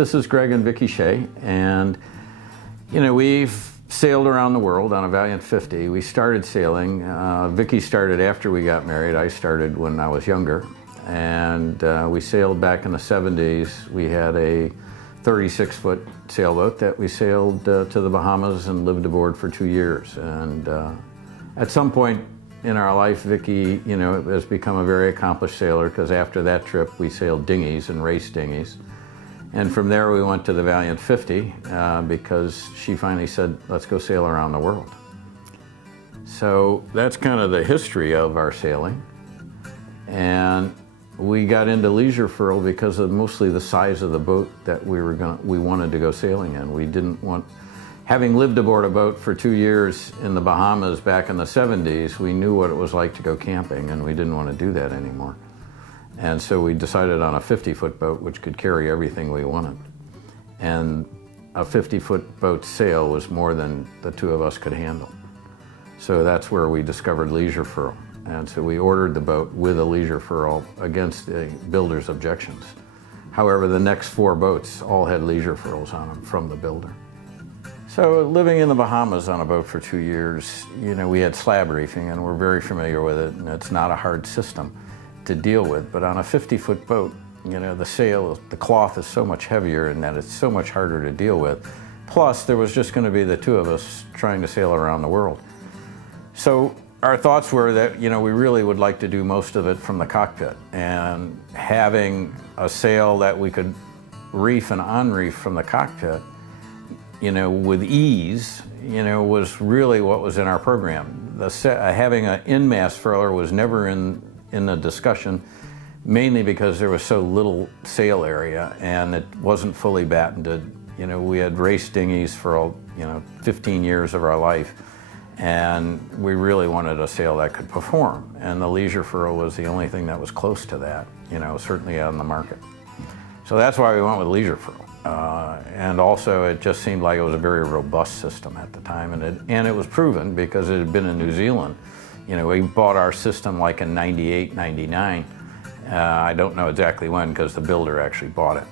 this is Greg and Vicki Shea, and we've sailed around the world on a Valiant 50. We started sailing. Vicki started after we got married. I started when I was younger, and we sailed back in the 70s. We had a 36-foot sailboat that we sailed to the Bahamas and lived aboard for 2 years. And at some point in our life, Vicki, has become a very accomplished sailor, because after that trip we sailed dinghies and race dinghies. And from there we went to the Valiant 50 because she finally said, let's go sail around the world. So that's kind of the history of our sailing. And we got into Leisure Furl because of mostly the size of the boat that we wanted to go sailing in. We didn't want, having lived aboard a boat for 2 years in the Bahamas back in the 70s, we knew what it was like to go camping, and we didn't want to do that anymore. And so we decided on a 50-foot boat which could carry everything we wanted. And a 50-foot boat sail was more than the two of us could handle. So that's where we discovered Leisure Furl. And so we ordered the boat with a Leisure Furl against the builder's objections. However, the next 4 boats all had Leisure Furls on them from the builder. So living in the Bahamas on a boat for 2 years, we had slab reefing, and we're very familiar with it, and it's not a hard system to deal with. But on a 50-foot boat, the sail, the cloth is so much heavier, and that it's so much harder to deal with. Plus, there was just going to be the two of us trying to sail around the world. So our thoughts were that, we really would like to do most of it from the cockpit, and having a sail that we could reef and unreef from the cockpit, with ease, was really what was in our program. Having an in-mast furler was never in the discussion, mainly because there was so little sail area and it wasn't fully battened. We had race dinghies for 15 years of our life, and we really wanted a sail that could perform. And the Leisure Furl was the only thing that was close to that, certainly on the market. So that's why we went with Leisure Furl. And also it just seemed like it was a very robust system at the time, and it was proven because it had been in New Zealand. We bought our system like in 98, 99. I don't know exactly when because the builder actually bought it.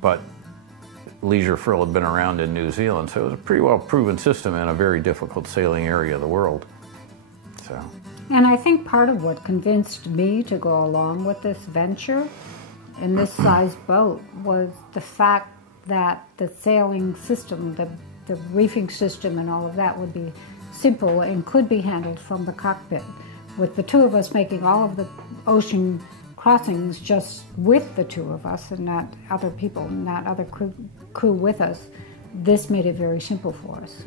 But Leisure Furl had been around in New Zealand, so it was a pretty well proven system in a very difficult sailing area of the world. So. And I think part of what convinced me to go along with this venture in this size boat was the fact that the sailing system, the reefing system and all of that would be simple and could be handled from the cockpit. With the two of us making all of the ocean crossings just with the two of us and not other people, not other crew with us, this made it very simple for us.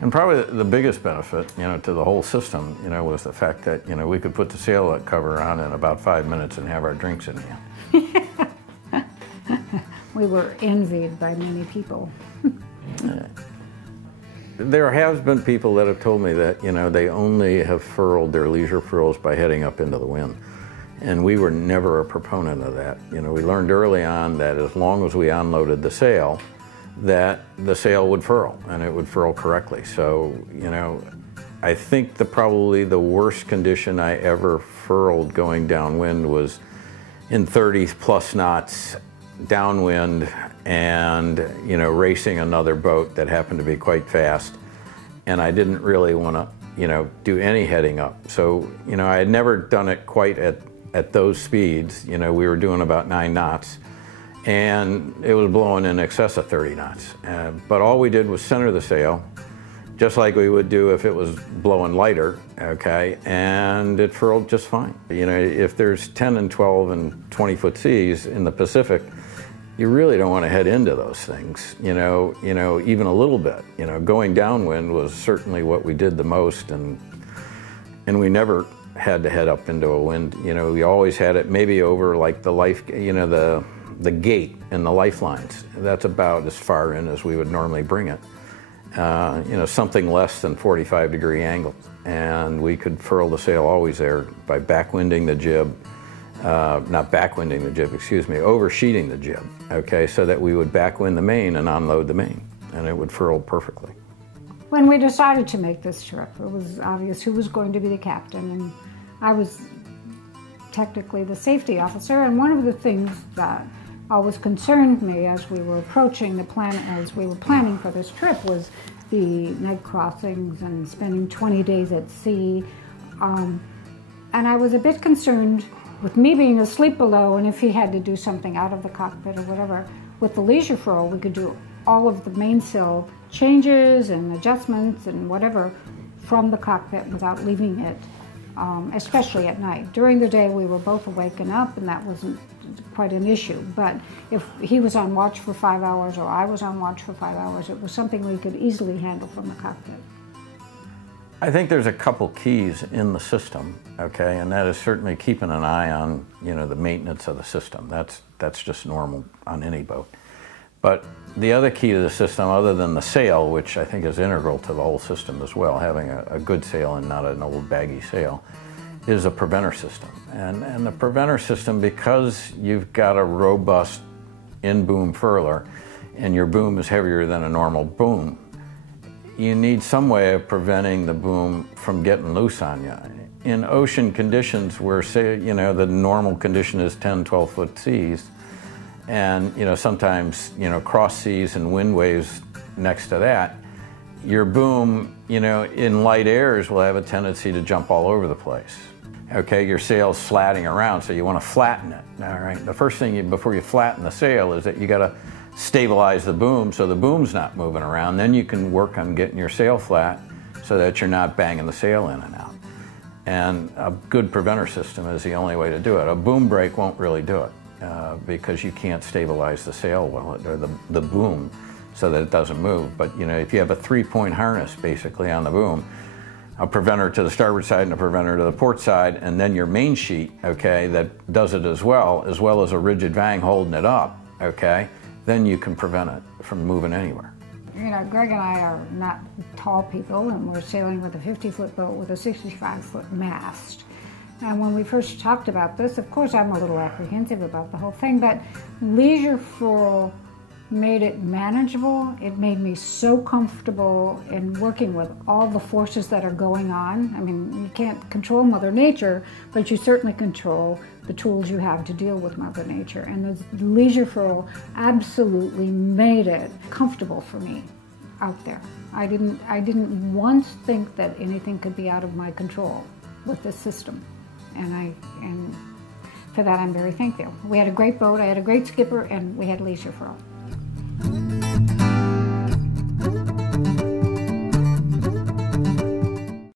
And probably the biggest benefit, to the whole system, was the fact that, we could put the sail cover on in about 5 minutes and have our drinks in hand. We were envied by many people. There have been people that have told me that, they only have furled their Leisure Furls by heading up into the wind. And we were never a proponent of that. We learned early on that as long as we unloaded the sail, that the sail would furl, and it would furl correctly. So, I think probably the worst condition I ever furled going downwind was in 30+ knots downwind and, racing another boat that happened to be quite fast. And I didn't really want to, do any heading up. So, I had never done it quite at those speeds. We were doing about 9 knots. And it was blowing in excess of 30 knots. But all we did was center the sail, just like we would do if it was blowing lighter, okay, and it furled just fine. If there's 10 and 12 and 20-foot seas in the Pacific, you really don't want to head into those things, even a little bit. Going downwind was certainly what we did the most, and we never had to head up into a wind. We always had it maybe over like the life, the gate and the lifelines. That's about as far in as we would normally bring it. Something less than 45-degree angle. And we could furl the sail always there by backwinding the jib, not backwinding the jib, excuse me, oversheeting the jib, okay, so that we would backwind the main and unload the main, and it would furl perfectly. When we decided to make this trip, it was obvious who was going to be the captain, and I was technically the safety officer, and one of the things that always concerned me as we were approaching the planet, as we were planning for this trip, was the night crossings and spending 20 days at sea. And I was a bit concerned with me being asleep below, and if he had to do something out of the cockpit or whatever. With the Leisure Furl, we could do all of the mainsail changes and adjustments and whatever from the cockpit without leaving it, especially at night. During the day, we were both awake and up, and that wasn't quite an issue. But if he was on watch for 5 hours or I was on watch for 5 hours, it was something we could easily handle from the cockpit. I think there's a couple keys in the system, okay, and that is certainly keeping an eye on, you know, the maintenance of the system. That's just normal on any boat. But the other key to the system, other than the sail, which I think is integral to the whole system as well, having a good sail and not an old baggy sail, is a preventer system. And the preventer system, because you've got a robust in-boom furler and your boom is heavier than a normal boom, you need some way of preventing the boom from getting loose on you. In ocean conditions where, say, you know, the normal condition is 10, 12-foot seas, and, you know, sometimes, you know, cross seas and wind waves next to that, your boom, you know, in light airs will have a tendency to jump all over the place. Okay, your sail's slatting around, so you want to flatten it. All right, the first thing before you flatten the sail is that you got to stabilize the boom so the boom's not moving around. Then you can work on getting your sail flat so that you're not banging the sail in and out. And a good preventer system is the only way to do it. A boom break won't really do it because you can't stabilize the sail well, or the boom, so that it doesn't move. But, you know, if you have a 3-point harness basically on the boom, a preventer to the starboard side and a preventer to the port side, and then your main sheet, okay, that does it as well as a rigid vang holding it up, okay, then you can prevent it from moving anywhere. You know, Greg and I are not tall people, and we're sailing with a 50-foot boat with a 65-foot mast. And when we first talked about this, of course, I'm a little apprehensive about the whole thing, but Leisure Furl made it manageable. It made me so comfortable in working with all the forces that are going on. I mean, you can't control Mother Nature, but you certainly control the tools you have to deal with Mother Nature. And the Leisure Furl absolutely made it comfortable for me out there. I didn't once think that anything could be out of my control with this system. And for that, I'm very thankful. We had a great boat, I had a great skipper, and we had Leisure Furl.